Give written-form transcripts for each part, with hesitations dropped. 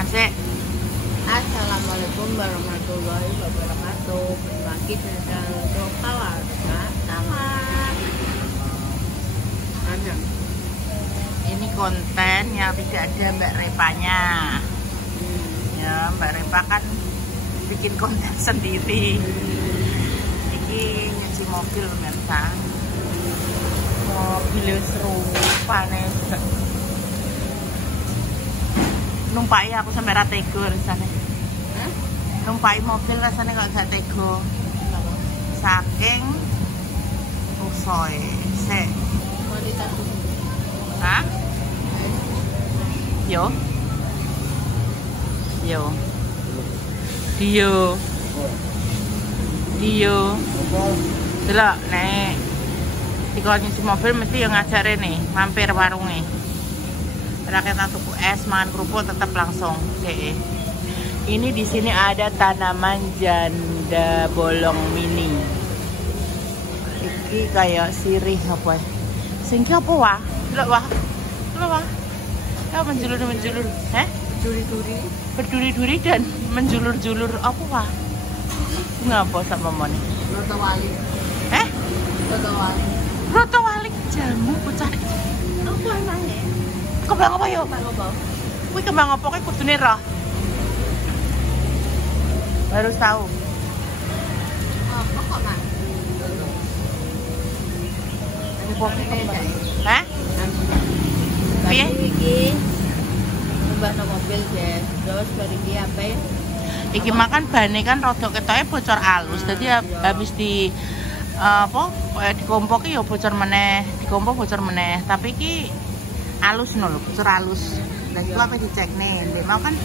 Kenalan sih. Assalamualaikum warahmatullahi wabarakatuh. Berbagi dengan untuk keluarga sama. Ini konten yang tidak ada Mbak Repanya. Ya, Mbak Repa kan bikin konten sendiri. Ini nyuci mobil pemirsa. Mobil seru panen. Numpai aku sampai ratego rasanya. Numpai mobil rasanya kok gak tego. Saking usoy. Se. Hah? Yo. Dio. Delok nek dikon nyuci mobil mesti yang ngajak nih mampir warungnya. Rakyat tuku es, makan kerupuk tetap langsung. Oke. Ini di sini ada tanaman janda bolong mini. Iki kayak sirih apa? Singki apa wah? Delok wah. Ya menjulur. Berduri-duri dan menjulur-julur apa wah? Ngapa sama moni? Roto wali. Roto wali jamu bocah. Apa emangnya? Kembang apa yo? Kembang apa? Kuwi kembang apa kae kudune roh. Baru tahu. Apa kok, Mas? Ini pokoke kembang. Hah? Piye? Iki mbahno mobil, guys. Terus bari iki apa ya? Iki makan bane kan rada ketoke bocor alus. Dadi habis di apa dikompoki ya bocor meneh, bocor meneh. Tapi iki alus no lho, bocor alus. Lah iku apa dicek nih. Ndek mau kan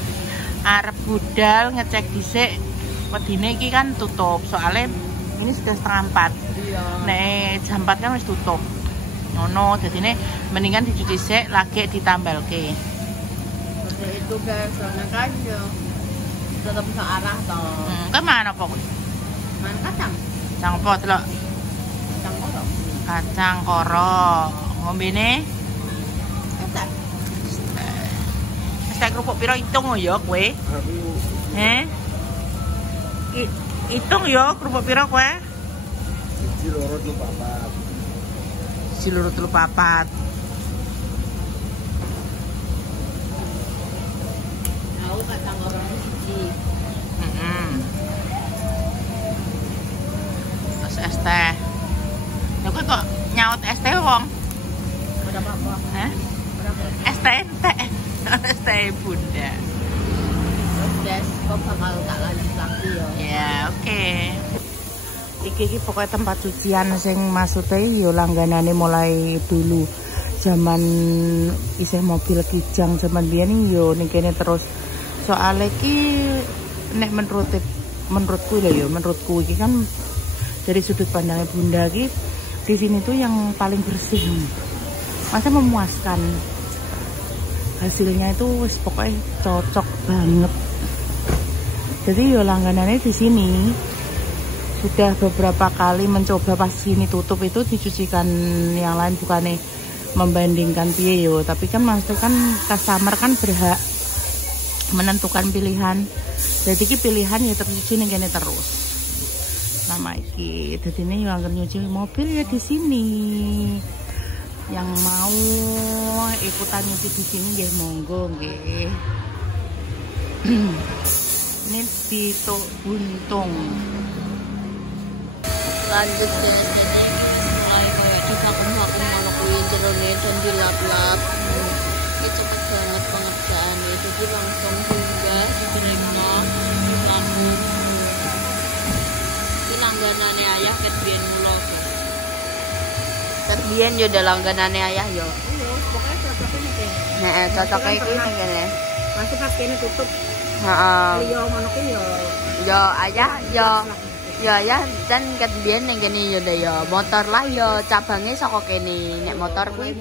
arep budal ngecek dhisik. Wedine iki kan tutup. Soalnya ini sudah 3:30. Iya. Nek jam 4 kan wis tutup. Ngono, dadine mendingan dicuci sik lagi ditambalke. Seperti itu, guys. Soalnya kan yo tetap searah toh. Kemana apa kuwi? Man kacang. Kacang apa delok? Kacang koro. Kacang koro. Ngombene es kerupuk piro hitung ya kowe? Hitung ya kerupuk piro kowe? 1 loro 3 4. Tahu kacang koro siji. Terus es teh. Lha kowe kok nyaut es teh wong? Berapa apa? Hah? Berapa? Es teh bunda. Guys, kok bakal tak lanjut lagi ya. Ya, oke. Iki pokoknya tempat cucian sing maksudnya yo langganane mulai dulu zaman isih mobil kijang zaman biyen yo ning kene terus. Soale iki nek menurutku lho yo, menurutku iki kan dari sudut pandangnya bunda iki di sini tuh yang paling bersih. Masa memuaskan. Hasilnya itu wis pokoknya cocok banget. Jadi yo langganannya di sini sudah beberapa kali mencoba pas sini tutup itu dicucikan yang lain, bukannya membandingkan piye yo, tapi kan maksudnya kan customer kan berhak menentukan pilihan. Jadi ki pilihan ya tercuci ning kene terus. Nama iki dadi ini yo anggar nyuci mobil ya di sini. Yang mau ikutan nyuci di sini nggih monggo nggih. Ini Tito Buntung. Lanjut guys, jadi mulai kayak divakum-vakum mana kuwi jerone dan dilap-lap. Ini cepet banget pengerjaannya. Jadi langsung hingga diterima divakum. Ini langganane ayah ket biyen mulo. Ket biyen yo udah langganane ayah yo. Iya, pokoknya cocoknya ning kene. Heeh, cocoknya iki ning kene. Masih pas kene tutup. Heeh. Yo ngono ki yo. Yo ayah yo. Ya dan ket biyen ning kene yo ya motor lah yo cabange saka kene. Nek motor kuwi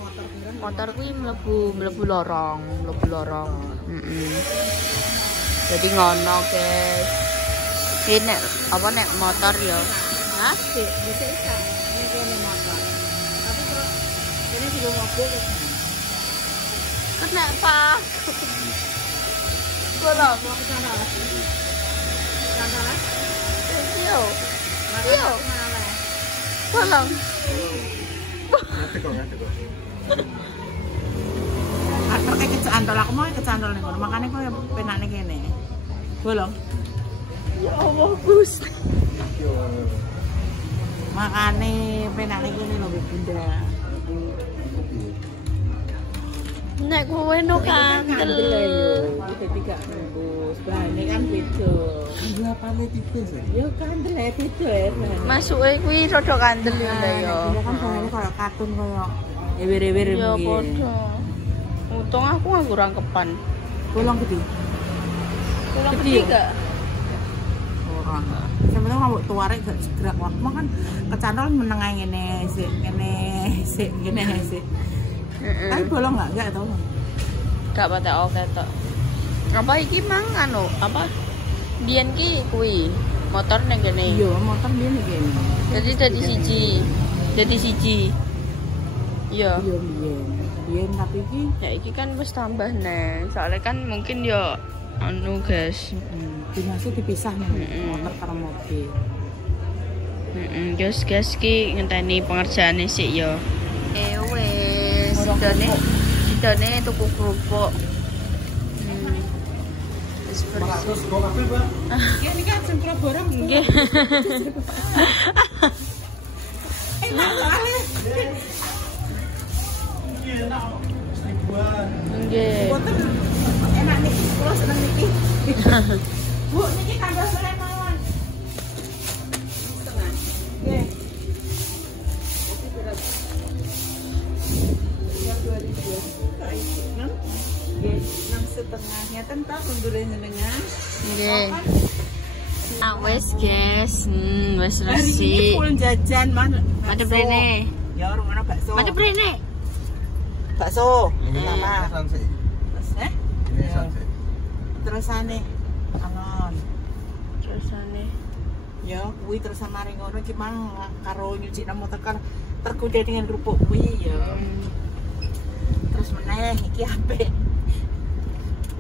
mlebu lorong. Jadi ngono, guys. Iki nek apa nek motor yo. Hah? Bisa isa. Nek kene motor. Tapi terus kene di mobil. Kenapa? Bolong. Mau ke sana lah. Sana lah. Iyo. Iyo. Bolong. Ngerti kok. Aktor kayak kecantol, aku mau kecantol nih, makanya kok penaknya gini. Bolong. Ya Allah, Gus. Makanya penaknya gini loh, Bunda. Nek kowe no kandel. Kita tiga bungkus, bahannya kan beda. Kandel apa nih tipis ya? Ya kandel ya beda ya. Masuke kuwi rada kandel ya ya. Beda kan bahannya kayak katun kayak ewer-ewer Ya mungkin. padha. Untung aku nganggo rangkepan. Bolong gede. Bolong Gede gede ya? gak? Orang. Sebenarnya kamu tuarek gak gerak waktu kan kecantol menengah ngene sik, ngene sik. Tapi bolong enggak tahu. Gak patek oke tok. Apa iki mang anu, apa? Biyen ki kuwi motor ning kene. Iya, motor dia nih gini. Jadi siji. Iya. Iya, biyen tapi iki Ya iki kan wis tambah neh. Soalnya kan mungkin yo anu guys. dinasnya dipisah nih, motor karo mobil. Guys ki ngenteni pengerjaane sik yo. Wes, sidone tuku kerupuk. Wis bersih. Kok kabeh, Mbak? Ya ini kan sing kula borong. Nggih. Enak soalnya. Nggih. Boten enak niki, kula seneng niki. Bu, niki tambah sore mawon. Setengah. Nggih. Ya 2000. Nggih, 6,5-nya tentang mundurin jenengan. Nggih. Nah, wes guys, wes Hari ini resik. full jajan, Man. Madep rene. Ya, orang mana bakso. Madep rene. Bakso. Ini Sama. sanse. Ini sanse. Terusane anon. Terusane. Ya, kuwi terus mari ngono ki mang karo nyuci namo tekan tergoda dengan kerupuk kuwi ya. Terus meneh iki apik.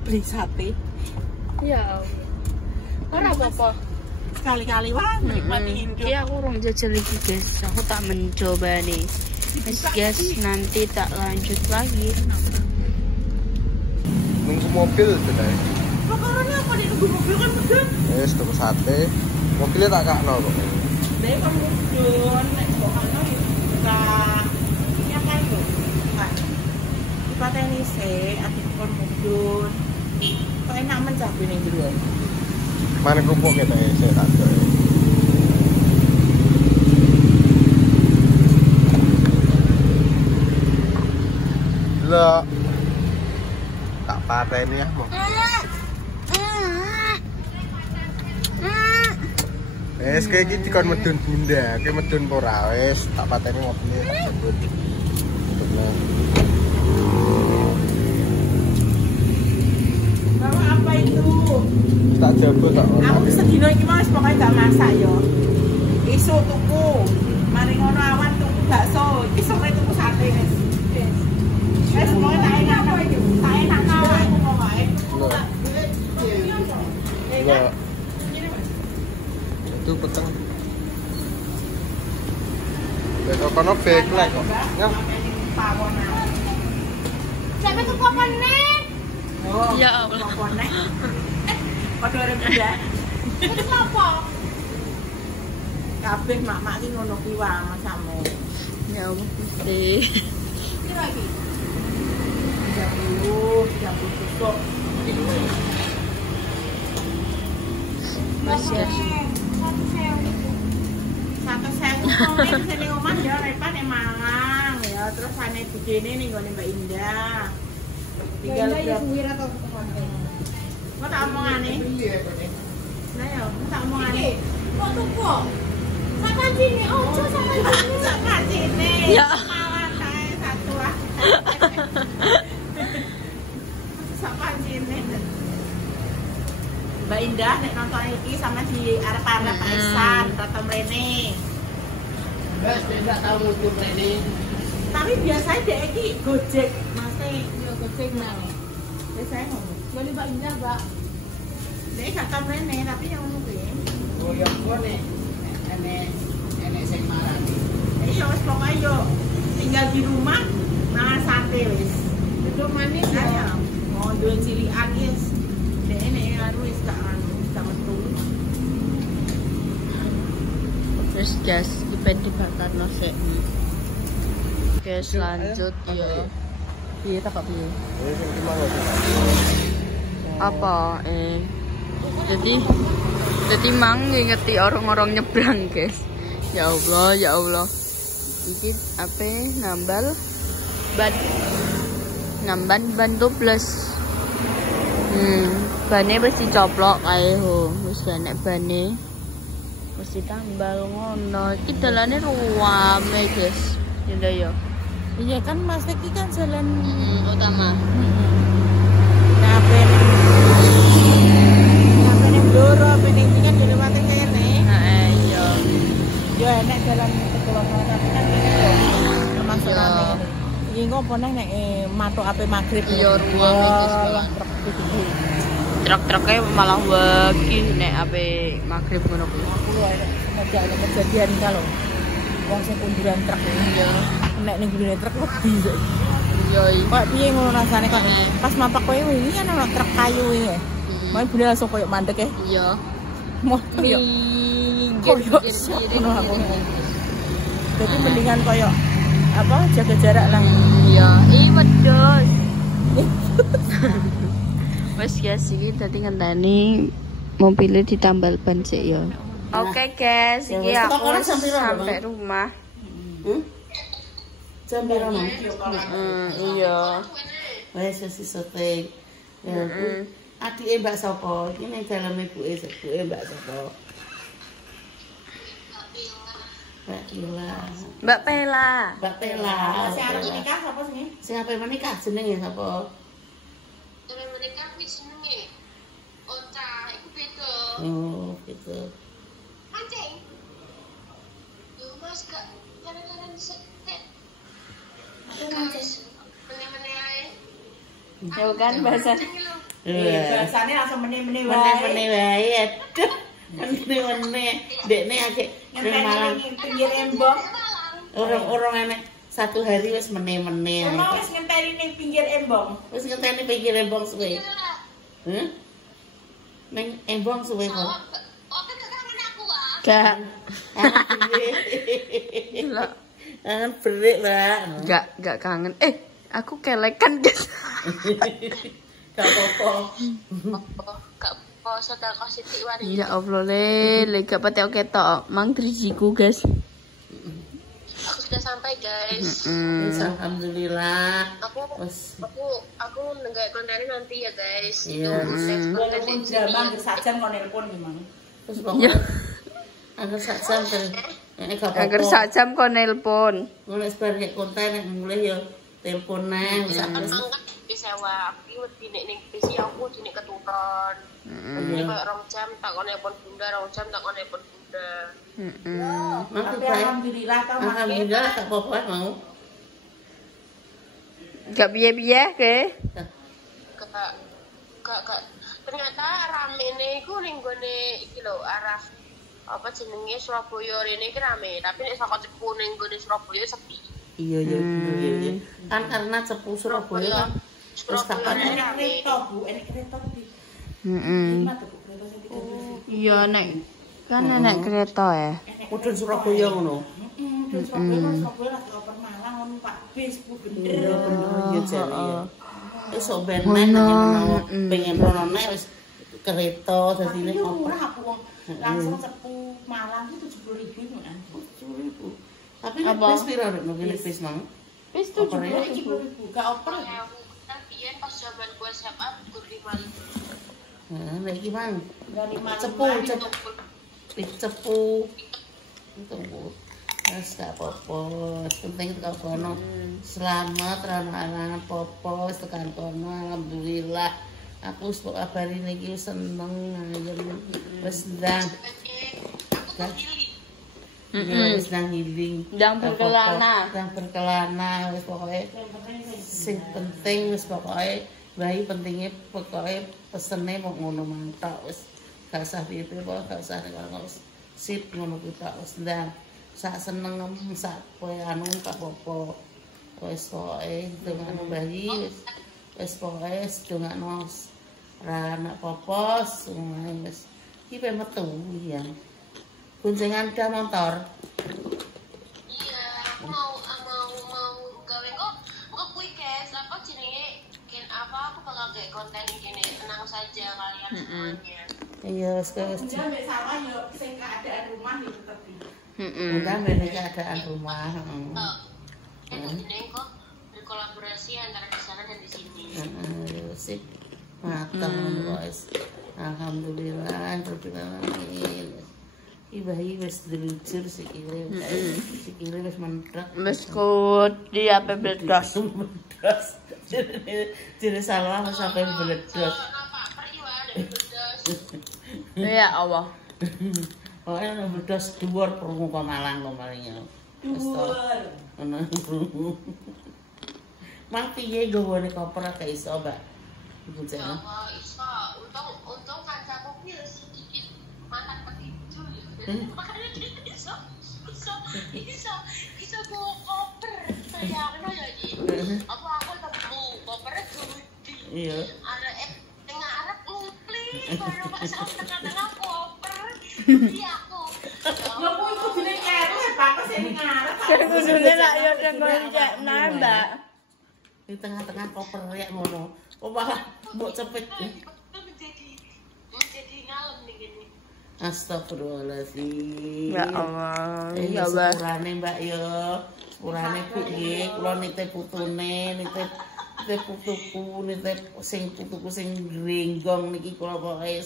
Beli sate. Ya. Ora apa-apa. Sekali-kali wae nikmatin Iki aku urung jajal iki guys. Aku tak mencoba nih. Wes guys, nanti tak lanjut lagi. Nunggu mobil sudah. Makarone apa di nunggu mobil kan mudun. Wes tuku sate. Mobilnya tak kakno kok. Dhewe kan mudun nek kok ana ya ini kan lho. Pak. Dipateni sik adik kon mudun. Kok enak mencabe ning jero. Mana kerupuk kita ya, saya tak tahu. Gila. Tak patah ini ya, mau. Wes kayak gitu kan medun bunda, kayak medun pora wes tak patah ini mobilnya tak sebut. Bawa apa itu? Tak jago tak orang. Aku sedino iki mau pokoke gak masak yo. Esuk tuku. Mari ngono awan tuku bakso. Iki sore tuku sate wis. Wis pokoke tak enak apa iki? Tak enak wae aku mau wae. Enggak. Itu peteng. Besok kono backlight kok. Ya. Sampe tuku apa nih? Oh, Ya Allah. apa nih? Padha arep beda. Itu apa? Kabeh mak-mak iki ngono kuwi wae masamu. Ya Allah. Mesti. Kira iki. 30 cukup. Wes guys. Satu sewu komen sini omah ya repot mangang ya terus ane begini nih gone Mbak Indah. Tinggal berapa? Kok tak omongane? Nah ya, tak omongane. Kok tuku? Sampai sini, ojo sampai sini. Sampai sini. Ya. Malah saya satu lah. Sampai sini. Mbak Indah nek nonton iki sama di arep-arep Pak Ihsan, Toto Mrene. Wes tidak tahu itu ini. Tapi biasanya dek iki Gojek, Mas. Yo kucing nang. Biasanya ngono. Jadi Mbak Indah, Mbak. Nek gak tau rene tapi yang ngono kuwi. Oh ya gua nih. Enek sing marani. Iya wis pokoke yo tinggal di rumah mangan sate wis. Duduk manis ya. Mau duwe cilikan wis. Dene anu wis gak metu. Terus guys, kita dibakar nasi. Guys, lanjut ya. Iya tak kok piye. Apa jadi mang ngingeti orang-orang nyebrang guys. Ya Allah iki apa ban 12 bane wis dicoplok kae ho wis enek bane wis ditambal ngono iki dalane ruame guys ya. Iya kan Mas iki kan jalan utama. Nah, ning Bloro, ning iki kan jalan mate kene. Heeh, iya. Ya enek jalan kekulon tapi kan ini masuk rame. Iki ngopo nek matuk ape magrib. Iya, ruame guys. Truk-truknya malah wagi nek ape magrib ngono kuwi. Aku ada kejadian kalau wong sing kunduran truk ya. Nek ning gurune truk wedi. Iya. Kok piye ngono rasane kok pas mapak kowe wingi kan ana truk kayu iki. Main bune langsung koyo mandek ya. Iya. Mau koyo ngono aku. Jadi mendingan koyo apa jaga jarak lah. Iya, wedhus. Wes guys, iki dadi ngenteni mobilnya ditambal ban sik ya. Oke guys, iki aku sampai rumah. Jam berapa? Iya. Wes syuting. Ya, adike Mbak sapa? Iki ning dalem ibuke Mbak sapa? Mbak Pela. Mbak Pela. Sing arep nikah sapa sing? Sing ape menikah jenenge sapa? Dengan menikah wis jenenge Ocha iku beda. Oh, gitu. Anjing. Yo Mas gak kadang-kadang setet. Guys, meneh-meneh ae. Ya kan bahasa. Iya, bahasane langsung meneh-meneh wae. Meneh-meneh wae. Aduh. Meneh-meneh. Dekne akeh malang pinggir embong. Orang-orang enek satu hari wis meneh-meneh. Ono wis ngenteni ning pinggir embong. Wis ngenteni pinggir embong suwe. Heh? Ning embong suwe kok. Oke, kangen aku ah. Gak. Kangen berik lah. Gak kangen. Aku kelekan guys. Gak apa-apa. Gak poso tak kasih tiwari. Ya Allah le gak pati oke tok. Mang drijiku guys. Aku sudah sampai guys. Alhamdulillah. Aku nenggak kontennya nanti ya guys. Iya. Konten Bang sajan kok nelpon gimana? Terus Ya. Angger sajan terus. Agar sak jam kok nelpon. Mulai sebarek konten yang mulai ya telepon nang Angkat disewa. Aku wedi nek ning PC aku dine ketuton. Ini kayak 2 jam tak kon nelpon bunda, 2 jam tak kon nelpon bunda. Tapi alhamdulillah tau alhamdulillah tak apa-apa mau. Gak piye-piye ke? Gak. Ternyata rame nih iku ning gone iki lho arah apa jenenge Surabaya rene iki rame, tapi nek saka Cepu ning gone Surabaya sepi. Iya. Kan karena Cepu Surabaya kan terus kapan enek kereta Bu, enek kereta di. Iya nek kan enek kereta ya. Mudun Surabaya ngono. Surabaya lagi oper Malang ngono Pak bis Bu bener. Iya bener ya jare. Esuk ben pengen rono nek wis kereta dadine oper aku wong langsung Cepu Malang itu 70.000 kan. 70.000. Tapi nek bis piro nek ngene bis mang? Bis 70.000 gak oper. Biyen pas zaman gua SMA gur 5.000. Nah, nek iki mang Cepu. Tunggu. Wes gak apa-apa. Penting tekan kono. Selamat ana apa-apa wis tekan kono alhamdulillah. Aku wis kok kabari niki seneng ayem. Wis ndang. Wis nang healing. Ndang berkelana. Wis pokoke sing penting wis pokoke Bayi pentingnya pokoknya pesennya mau ngono mentok wis gak usah piye-piye kok gak usah kalau sip ngono kuwi tok wis ndang sak seneng sak kowe anu gak apa-apa wis pokoke dongakno bayi wis pokoke dongakno ra anak popos wis iki pe metu ya guncengan ka motor Iya, aku mau gawe kok kuwi guys, apa jenenge apa aku bakal kayak konten gini tenang saja kalian semuanya. iya wis Dia mbek sawah yo sing keadaan rumah yo tetep. udah beda keadaan rumah Jenenge kok berkolaborasi antara di sana dan di sini. sip matang guys alhamdulillah rabbil alamin bayi wis diluncur sikile wis mentek Wis kut dia beledos. jadi salah sampai beledos Apa periwa dari bedas. Ya Allah. pokoknya beledos dhuwur permuka Malang kemarinnya dhuwur mang piye gawane koper gak iso mbak ibu Ya jangan Allah, iso. Untung kancaku ki sedikit mantan petinju ya. Makanya dia iso bawa koper. Sayangno ya iki. Apa aku temu kopernya gede. iya Arek tengah arep ngupli baru masuk tengah-tengah koper. Iya aku. Yo kuwi kudune kere bapak sing ngarep. Kudune nak yo ngoncek nambah. di tengah-tengah koper ya ngono kok malah mbok cepet menjadi ngalem nih gini. astagfirullahaladzim Ya Allah. Ya Allah Allah. sepurane mbak yo sepurane bu nggih kula nitip putune nitip putuku nitip sing putuku sing grenggong niki kula pokoke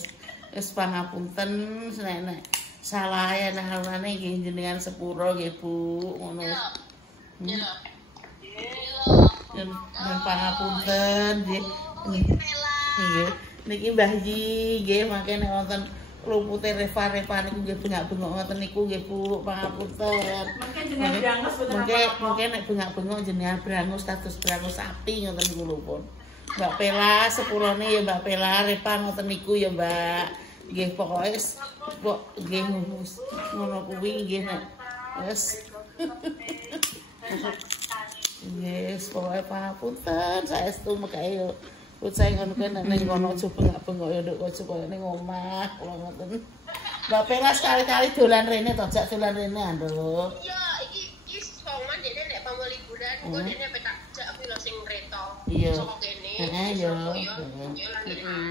wis pangapunten nek salah ya naharane nggih jenengan sepuro nggih Bu ngono Ya. dan pangapunten nggih nggih niki Mbah Ji nggih mangke nek wonten lupute Reva niku nggih bengak-bengok ngoten niku nggih Bu pangapunten Mungkin jenengan brangus boten mungkin nek bengak-bengok jenengan brangus status brangus sapi ngoten niku lho pun Mbak Pela sepurone ya Mbak Pela Reva ngoten niku ya Mbak nggih pokoke kok nggih ngono kuwi nggih nek wis yes, pokoknya pangapunten saestu mekae yo. Ucai ngono kuwi nek ning ngono aja bengak-bengok yo nduk aja koyo ning omah kula ngoten. Mbak Pela sekali-kali dolan rene to, jak dolan rene Nduk. Ya, iki sowan dene nek pamwe liburan kok dene petak jak aku lho sing reto. Iya. Saka kene. Heeh yo.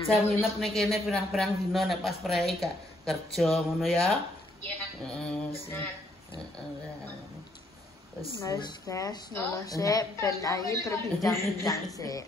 Jam nginep ning kene pirang-pirang dina nek pas prei gak kerja ngono ya. Iya. Mas guys, ngono sih ben ayi berbincang-bincang sih.